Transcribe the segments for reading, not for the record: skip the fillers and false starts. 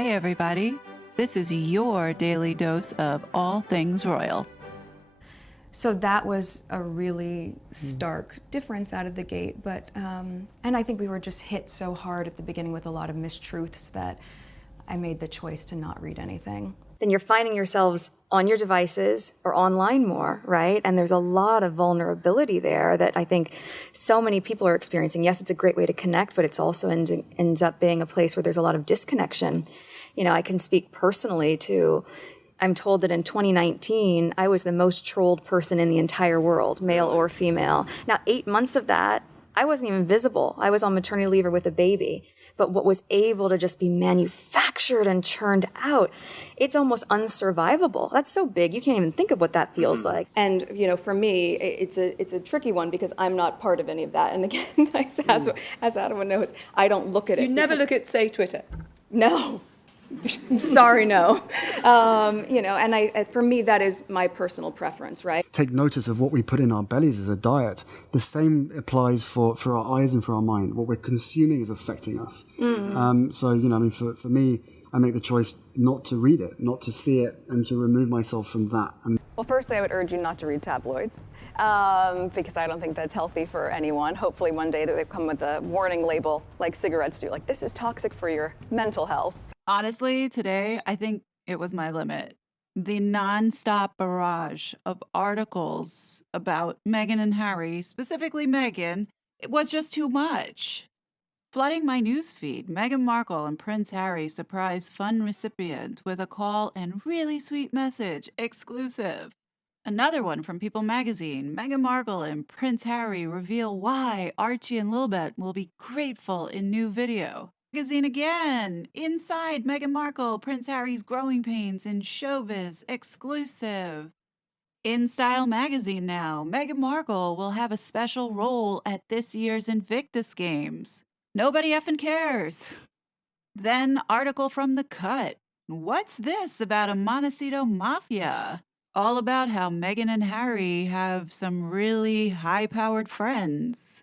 Hey everybody, this is your daily dose of all things royal. So that was a really stark difference out of the gate, but and I think we were just hit so hard at the beginning with a lot of mistruths that I made the choice to not read anything. Then you're finding yourselves on your devices or online more, right? And there's a lot of vulnerability there that I think so many people are experiencing. Yes, it's a great way to connect, but it's also ends up being a place where there's a lot of disconnection. You know, I can speak personally to, I'm told that in 2019, I was the most trolled person in the entire world, male or female. Now, 8 months of that, I wasn't even visible. I was on maternity leave or with a baby. But what was able to just be manufactured and churned out, it's almost unsurvivable. That's so big, you can't even think of what that feels like. And you know, for me, it's a tricky one because I'm not part of any of that. And again, as Adam knows, I don't look at it. You never look at, say, Twitter. No. Sorry, no. You know, and for me, that is my personal preference, right? Take notice of what we put in our bellies as a diet. The same applies for our eyes and for our mind. What we're consuming is affecting us. So, you know, I mean, for me, I make the choice not to read it, not to see it, and to remove myself from that. Well, firstly, I would urge you not to read tabloids because I don't think that's healthy for anyone. Hopefully one day they come with a warning label like cigarettes do, like this is toxic for your mental health. Honestly, today, I think it was my limit. The nonstop barrage of articles about Meghan and Harry, specifically Meghan, it was just too much. Flooding my newsfeed, Meghan Markle and Prince Harry surprise fun recipient with a call and really sweet message, exclusive. Another one from People magazine, Meghan Markle and Prince Harry reveal why Archie and Lilibet will be grateful in new video. Magazine again, inside Meghan Markle, Prince Harry's growing pains in showbiz, exclusive. In Style magazine now, Meghan Markle will have a special role at this year's Invictus Games. Nobody effing cares. Then article from The Cut. What's this about a Montecito mafia? All about how Meghan and Harry have some really high-powered friends.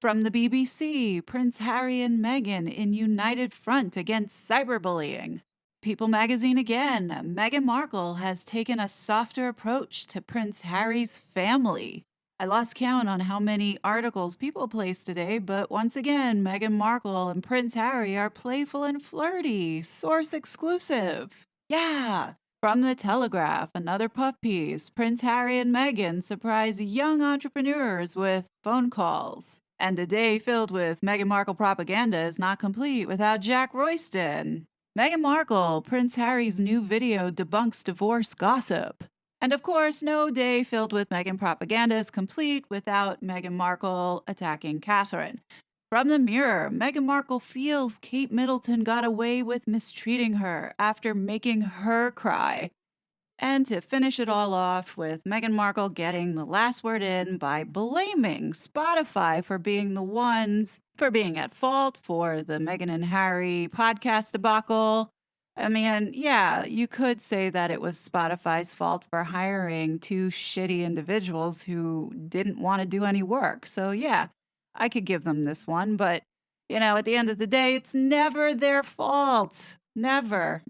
From the BBC, Prince Harry and Meghan in united front against cyberbullying. People magazine again, Meghan Markle has taken a softer approach to Prince Harry's family. I lost count on how many articles People placed today, but once again, Meghan Markle and Prince Harry are playful and flirty. Source exclusive. Yeah. From The Telegraph, another puff piece, Prince Harry and Meghan surprise young entrepreneurs with phone calls. And a day filled with Meghan Markle propaganda is not complete without Jack Royston. Meghan Markle, Prince Harry's new video debunks divorce gossip. And of course, no day filled with Meghan propaganda is complete without Meghan Markle attacking Catherine. From The Mirror, Meghan Markle feels Kate Middleton got away with mistreating her after making her cry. And to finish it all off with Meghan Markle getting the last word in by blaming Spotify for being at fault for the Meghan and Harry podcast debacle. I mean, yeah, you could say that it was Spotify's fault for hiring two shitty individuals who didn't want to do any work. So yeah, I could give them this one, but you know, at the end of the day, it's never their fault. Never.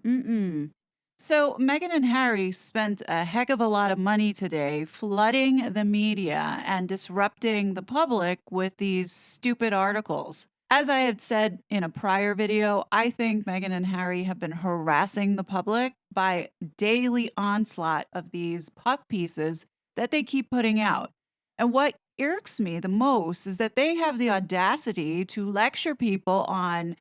So Meghan and Harry spent a heck of a lot of money today flooding the media and disrupting the public with these stupid articles. As I had said in a prior video, I think Meghan and Harry have been harassing the public by daily onslaught of these puff pieces that they keep putting out. And what irks me the most is that they have the audacity to lecture people on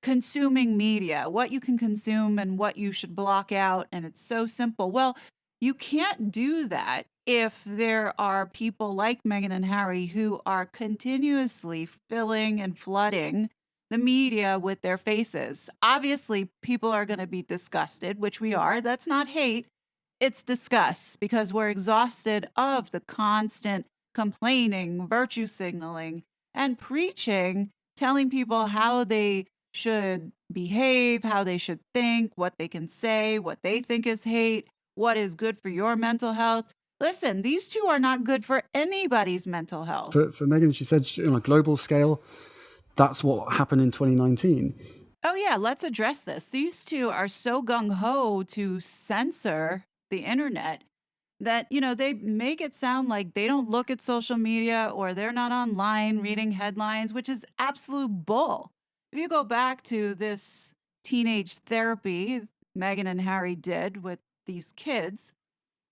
consuming media, what you can consume and what you should block out. And it's so simple. Well, you can't do that if there are people like Meghan and Harry who are continuously filling and flooding the media with their faces. Obviously, people are going to be disgusted, which we are. That's not hate. It's disgust because we're exhausted of the constant complaining, virtue signaling, and preaching, telling people how they should behave, how they should think, what they can say, what they think is hate, what is good for your mental health. Listen, these two are not good for anybody's mental health. For Meghan, she said on a global scale, that's what happened in 2019. Oh, yeah, let's address this. These two are so gung ho to censor the internet that, they make it sound like they don't look at social media or they're not online reading headlines, which is absolute bull. If you go back to this teenage therapy Meghan and Harry did with these kids,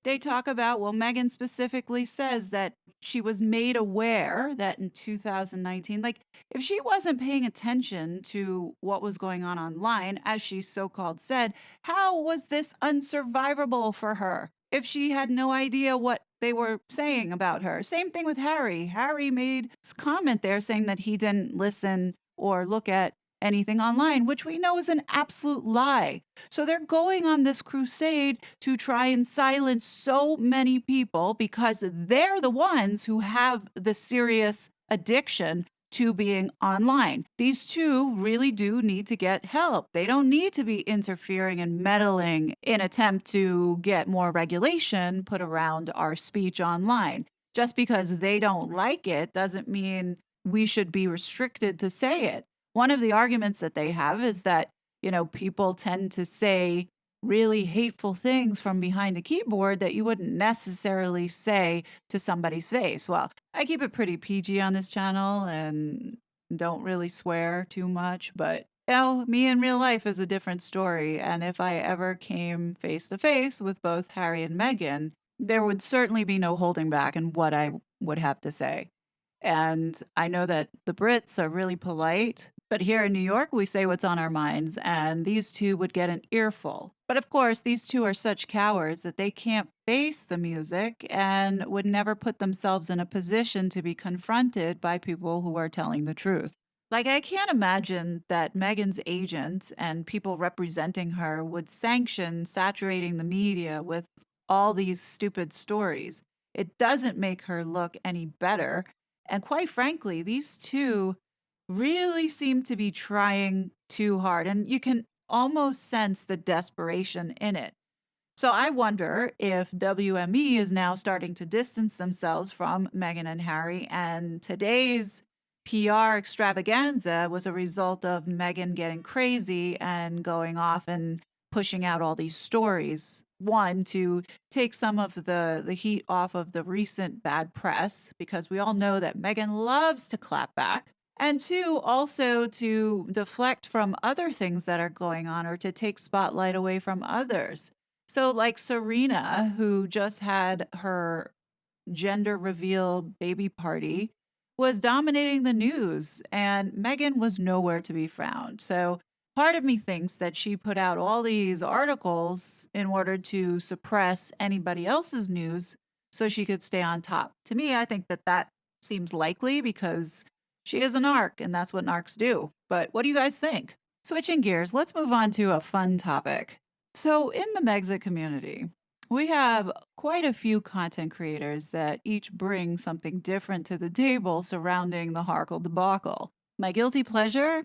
they talk about, well, Megan specifically says that she was made aware that in 2019, like, if she wasn't paying attention to what was going on online, as she so called said, how was this unsurvivable for her if she had no idea what they were saying about her? Same thing with Harry. Harry made this comment there saying that he didn't listen or look at anything online, which we know is an absolute lie. So they're going on this crusade to try and silence so many people because they're the ones who have the serious addiction to being online. These two really do need to get help. They don't need to be interfering and meddling in attempt to get more regulation put around our speech online. Just because they don't like it doesn't mean we should be restricted to say it. One of the arguments that they have is that, people tend to say really hateful things from behind a keyboard that you wouldn't necessarily say to somebody's face. Well, I keep it pretty PG on this channel and don't really swear too much, but me in real life is a different story. And if I ever came face to face with both Harry and Meghan, there would certainly be no holding back in what I would have to say. And I know that the Brits are really polite, but here in New York, we say what's on our minds, and these two would get an earful. But of course, these two are such cowards that they can't face the music and would never put themselves in a position to be confronted by people who are telling the truth. Like, I can't imagine that Meghan's agent and people representing her would sanction saturating the media with all these stupid stories. It doesn't make her look any better. And quite frankly, these two really seem to be trying too hard. And you can almost sense the desperation in it. So I wonder if WME is now starting to distance themselves from Meghan and Harry. And today's PR extravaganza was a result of Meghan getting crazy and going off and pushing out all these stories. One, to take some of the heat off of the recent bad press, because we all know that Meghan loves to clap back. And two, also to deflect from other things that are going on or to take spotlight away from others. So, like Serena, who just had her gender reveal baby party, was dominating the news, and Meghan was nowhere to be found. So, part of me thinks that she put out all these articles in order to suppress anybody else's news so she could stay on top. To me, I think that that seems likely because she is a narc, and that's what narcs do. But what do you guys think? Switching gears, let's move on to a fun topic. So, in the Megxit community, we have quite a few content creators that each bring something different to the table surrounding the Harkle debacle. My guilty pleasure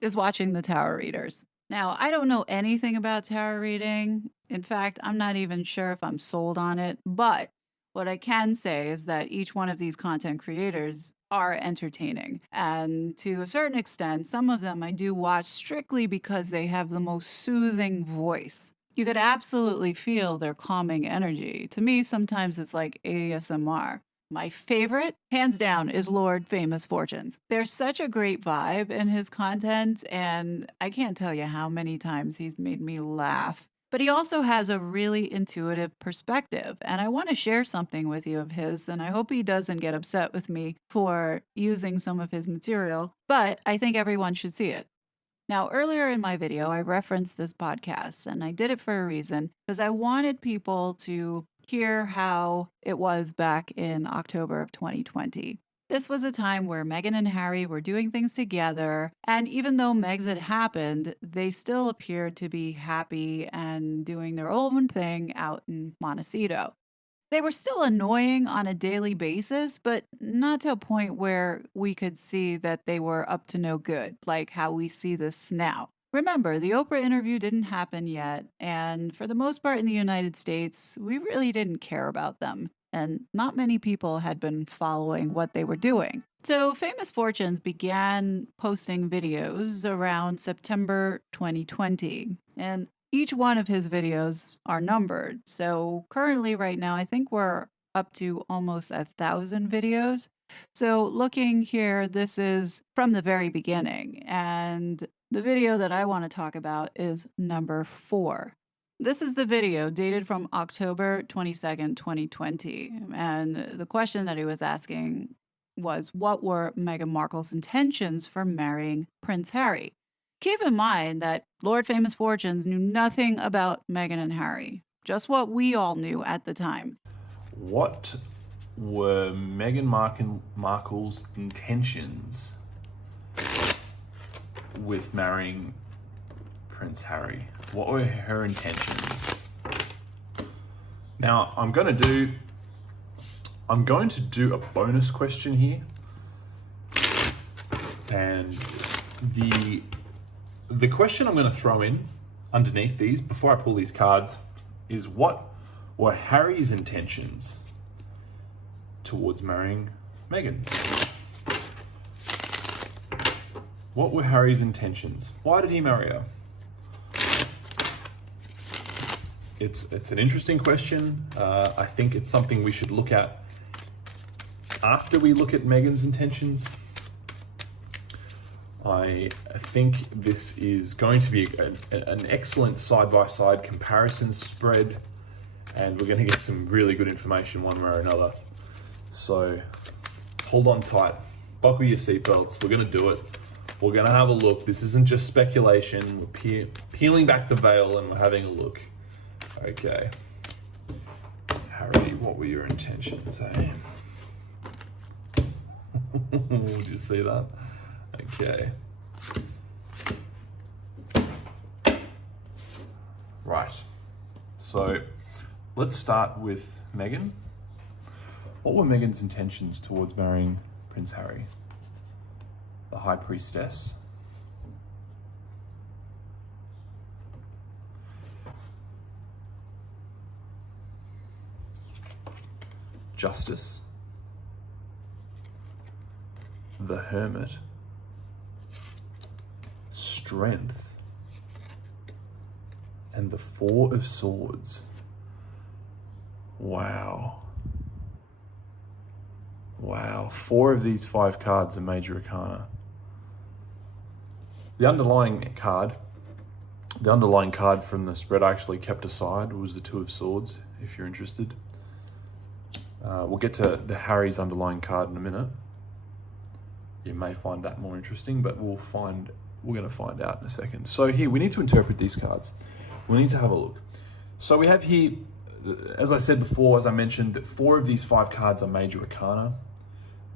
is watching the tarot readers. Now, I don't know anything about tarot reading. In fact, I'm not even sure if I'm sold on it. But what I can say is that each one of these content creators are entertaining. And to a certain extent, some of them I do watch strictly because they have the most soothing voice. You could absolutely feel their calming energy. To me, sometimes it's like ASMR. My favorite, hands down, is Lord Famous Fortunes. There's such a great vibe in his content, and I can't tell you how many times he's made me laugh. But he also has a really intuitive perspective, and I want to share something with you of his, and I hope he doesn't get upset with me for using some of his material, but I think everyone should see it. Now, earlier in my video, I referenced this podcast, and I did it for a reason because I wanted people to hear how it was back in October of 2020. This was a time where Meghan and Harry were doing things together, and even though Megxit happened, they still appeared to be happy and doing their own thing out in Montecito. They were still annoying on a daily basis, but not to a point where we could see that they were up to no good, like how we see this now. Remember, the Oprah interview didn't happen yet, and for the most part in the United States, we really didn't care about them. and not many people had been following what they were doing. So Famous Fortunes began posting videos around September 2020, and each one of his videos are numbered. So currently, right now, I think we're up to almost 1,000 videos. So looking here, this is from the very beginning, and the video that I want to talk about is number 4. This is the video dated from October 22nd, 2020. And the question that he was asking was, what were Meghan Markle's intentions for marrying Prince Harry? Keep in mind that Lord Famous Fortunes knew nothing about Meghan and Harry, just what we all knew at the time. What were Meghan Markle's intentions with marrying Prince Harry? What were her intentions? Now, I'm going to do a bonus question here. And the question I'm going to throw in underneath these, before I pull these cards, is what were Harry's intentions towards marrying Meghan? What were Harry's intentions? Why did he marry her? It's an interesting question. I think it's something we should look at after we look at Meghan's intentions. I think this is going to be an excellent side-by-side comparison spread, and we're going to get some really good information one way or another. So hold on tight, buckle your seatbelts, we're going to do it. We're going to have a look. This isn't just speculation. We're peeling back the veil and we're having a look. Okay. Harry, what were your intentions, eh? Did you see that? Okay. Right. So let's start with Meghan. What were Meghan's intentions towards marrying Prince Harry? The High Priestess. Justice. The Hermit. Strength. And the Four of Swords. Wow. Wow. 4 of these 5 cards are major arcana. The underlying card from the spread I actually kept aside was the 2 of Swords, if you're interested. We'll get to the Harry's underlying card in a minute. You may find that more interesting, but we're going to find out in a second. So here, we need to interpret these cards. We need to have a look. So we have here, as I said before, as I mentioned, that 4 of these 5 cards are major arcana.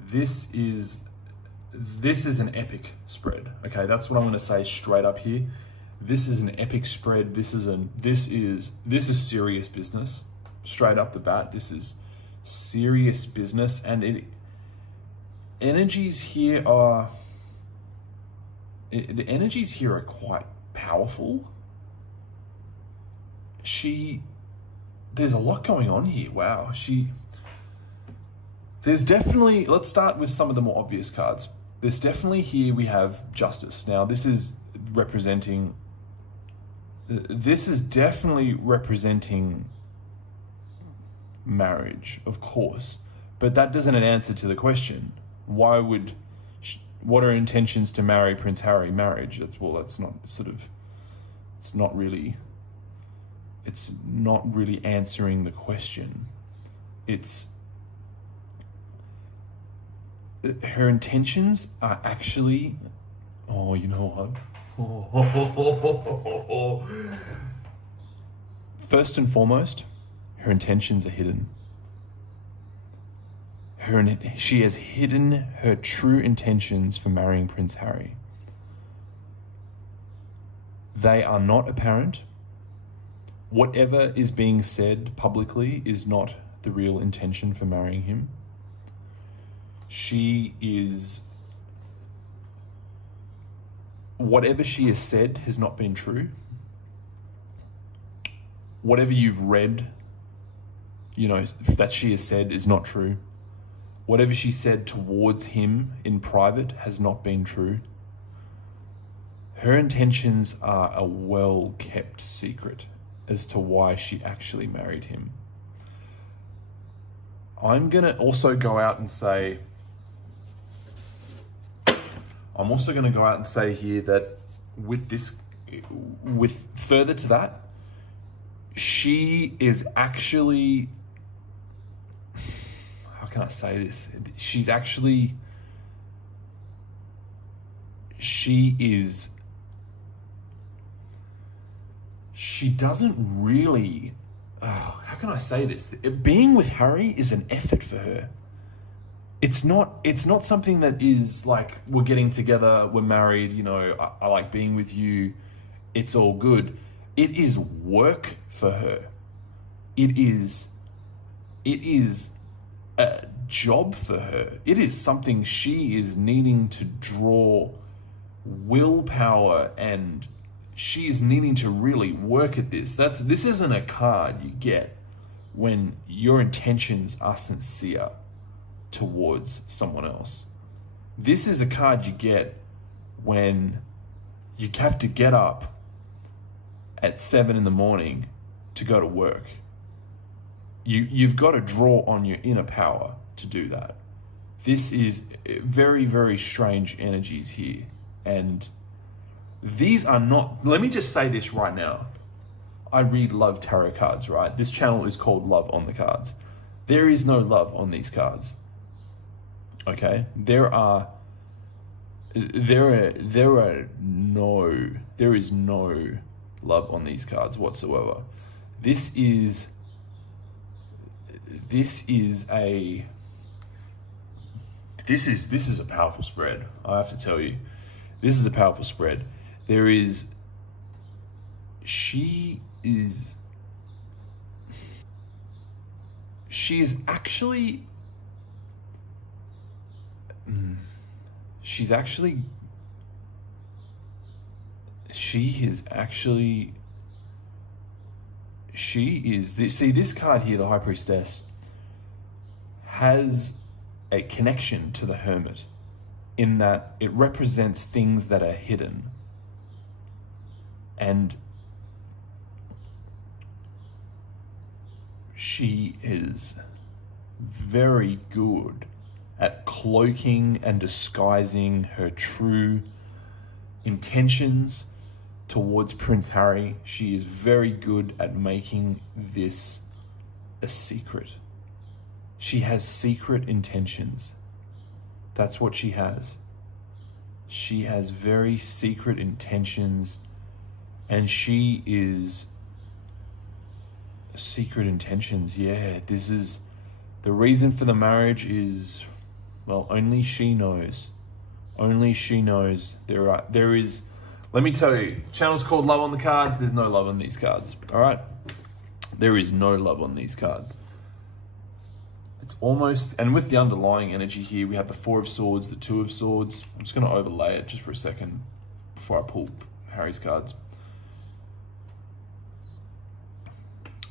This is an epic spread. Okay, that's what I'm going to say straight up here. This is an epic spread. This is serious business. Straight up the bat, this is serious business, and the energies here are quite powerful. There's a lot going on here. Wow. There's definitely, let's start with some of the more obvious cards. There's definitely here we have Justice. Now this is definitely representing marriage, of course, but that doesn't answer to the question. What are intentions to marry Prince Harry? Marriage. It's not really answering the question. Her intentions are actually, oh, you know what? First and foremost, her intentions are hidden. She has hidden her true intentions for marrying Prince Harry. They are not apparent. Whatever is being said publicly is not the real intention for marrying him. Whatever she has said has not been true. Whatever you've read that she has said is not true. Whatever she said towards him in private has not been true. Her intentions are a well-kept secret as to why she actually married him. I'm going to also go out and say here that with further to that, she is actually, how can I say this? She doesn't really, how can I say this? Being with Harry is an effort for her. It's not something that is like, we're getting together, we're married, I like being with you, it's all good. It is work for her. It is a job for her. It is something she is needing to draw willpower, and she is needing to really work at this. This isn't a card you get when your intentions are sincere towards someone else. This is a card you get when you have to get up at 7 a.m. to go to work. You've got to draw on your inner power to do that. This is very, very strange energies here. And these are not, let me just say this right now. I read love tarot cards, right? This channel is called Love on the Cards. There is no love on these cards. Okay? There is no love on these cards whatsoever. This is a powerful spread. I have to tell you, this is a powerful spread. She is actually this card here, the High Priestess, has a connection to the Hermit in that it represents things that are hidden. And she is very good at cloaking and disguising her true intentions towards Prince Harry. She is very good at making this a secret. She has secret intentions. That's what she has. She has very secret intentions, and she is secret intentions. Yeah, this is the reason for the marriage is, well, only she knows. Only she knows. There is, let me tell you, channel's called Love on the Cards. There's no love on these cards. All right? There is no love on these cards. It's almost, and with the underlying energy here, we have the Four of Swords, the Two of Swords. I'm just going to overlay it just for a second before I pull Harry's cards.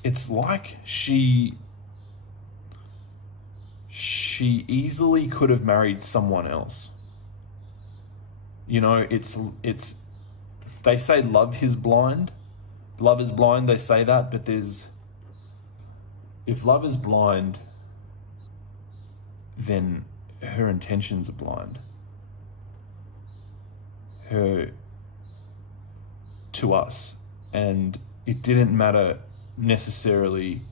It's like she easily could have married someone else. It's they say love is blind. Love is blind, they say that, but if love is blind, then her intentions are blind. To us. And it didn't matter necessarily,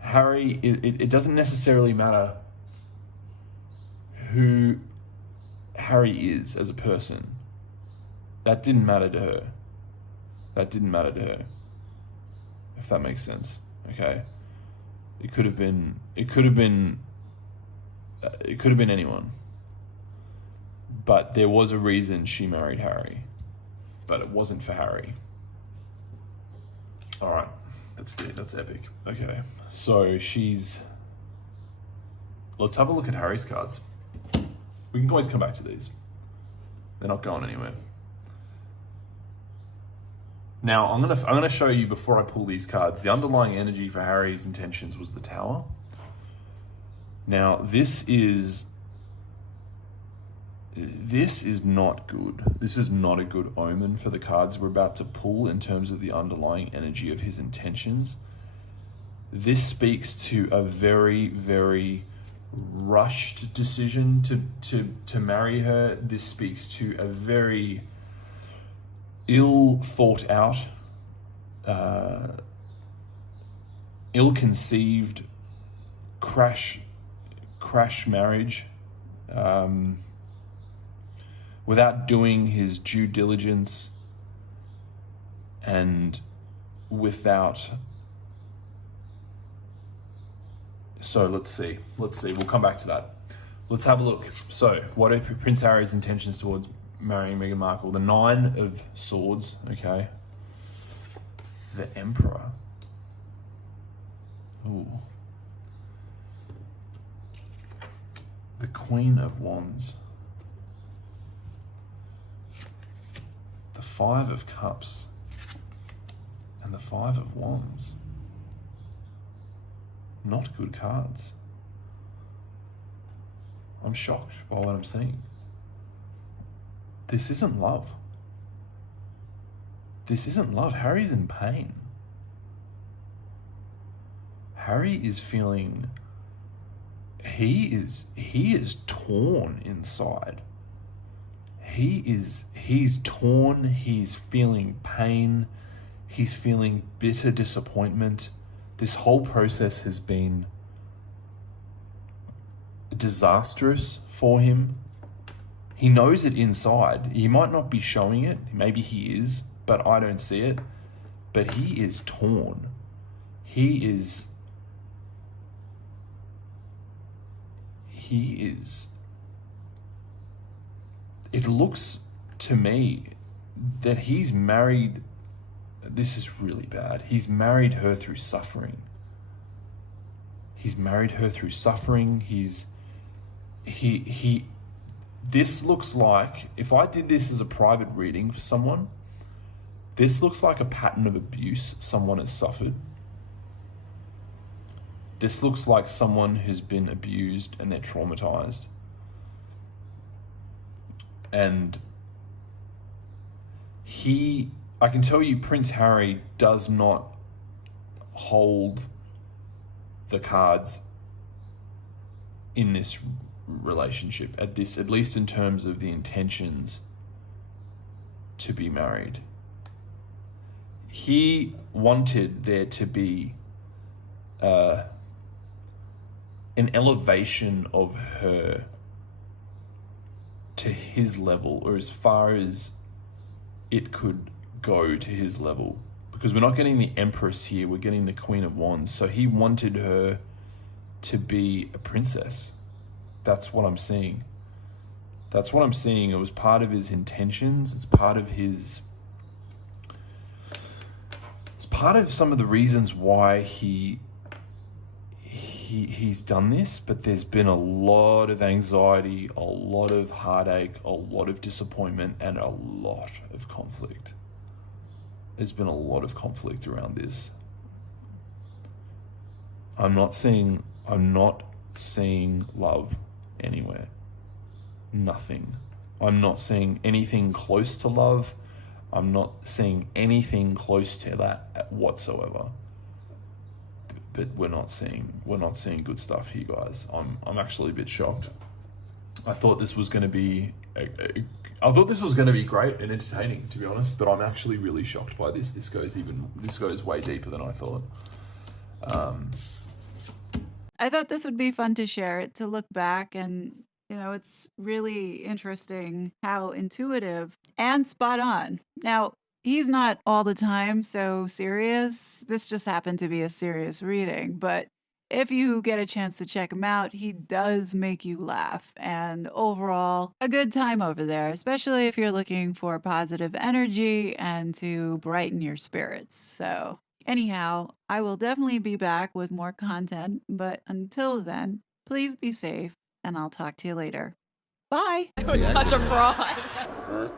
Harry, it doesn't necessarily matter who Harry is as a person. That didn't matter to her. If that makes sense. Okay. It could have been anyone. But there was a reason she married Harry. But it wasn't for Harry. All right. That's good. That's epic. Okay. So let's have a look at Harry's cards. We can always come back to these. They're not going anywhere. Now, I'm gonna show you before I pull these cards. The underlying energy for Harry's intentions was the Tower. Now, this is not good. This is not a good omen for the cards we're about to pull in terms of the underlying energy of his intentions. This speaks to a very, very rushed decision to marry her. This speaks to a very ill thought out, ill-conceived crash marriage, without doing his due diligence and without. So let's see, we'll come back to that. Let's have a look. So what are Prince Harry's intentions towards marrying Meghan Markle? The 9 of Swords, okay. The Emperor. Ooh. The Queen of Wands. The 5 of Cups. And the 5 of Wands. Not good cards. I'm shocked by what I'm seeing. This isn't love. This isn't love. Harry's in pain. Harry is feeling, he is torn inside. He's torn, he's feeling pain, he's feeling bitter disappointment. This whole process has been disastrous for him. He knows it inside. He might not be showing it. Maybe he is, but I don't see it. But he is torn. It looks to me that he's married. This is really bad. He's married her through suffering. This looks like, if I did this as a private reading for someone, this looks like a pattern of abuse someone has suffered. This looks like someone who's been abused and they're traumatized. And I can tell you, Prince Harry does not hold the cards in this relationship, at least in terms of the intentions to be married. He wanted there to be an elevation of her to his level, or as far as it could go to his level, because we're not getting the Empress here, we're getting the Queen of Wands. So he wanted her to be a princess. That's what I'm seeing. It was part of his intentions. It's part of some of the reasons why he's done this, but there's been a lot of anxiety, a lot of heartache, a lot of disappointment, and a lot of conflict. There's been a lot of conflict around this. I'm not seeing love anywhere. Nothing. I'm not seeing anything close to love. I'm not seeing anything close to that whatsoever. But we're not seeing good stuff here, guys. I'm actually a bit shocked. I thought this was going to be great and entertaining, to be honest. But I'm actually really shocked by this. This goes way deeper than I thought. I thought this would be fun to share, to look back, and it's really interesting how intuitive and spot on. Now, he's not all the time so serious. This just happened to be a serious reading, but if you get a chance to check him out, he does make you laugh, and overall, a good time over there, especially if you're looking for positive energy and to brighten your spirits. So anyhow, I will definitely be back with more content, but until then, please be safe, and I'll talk to you later. Bye! It was such a fraud.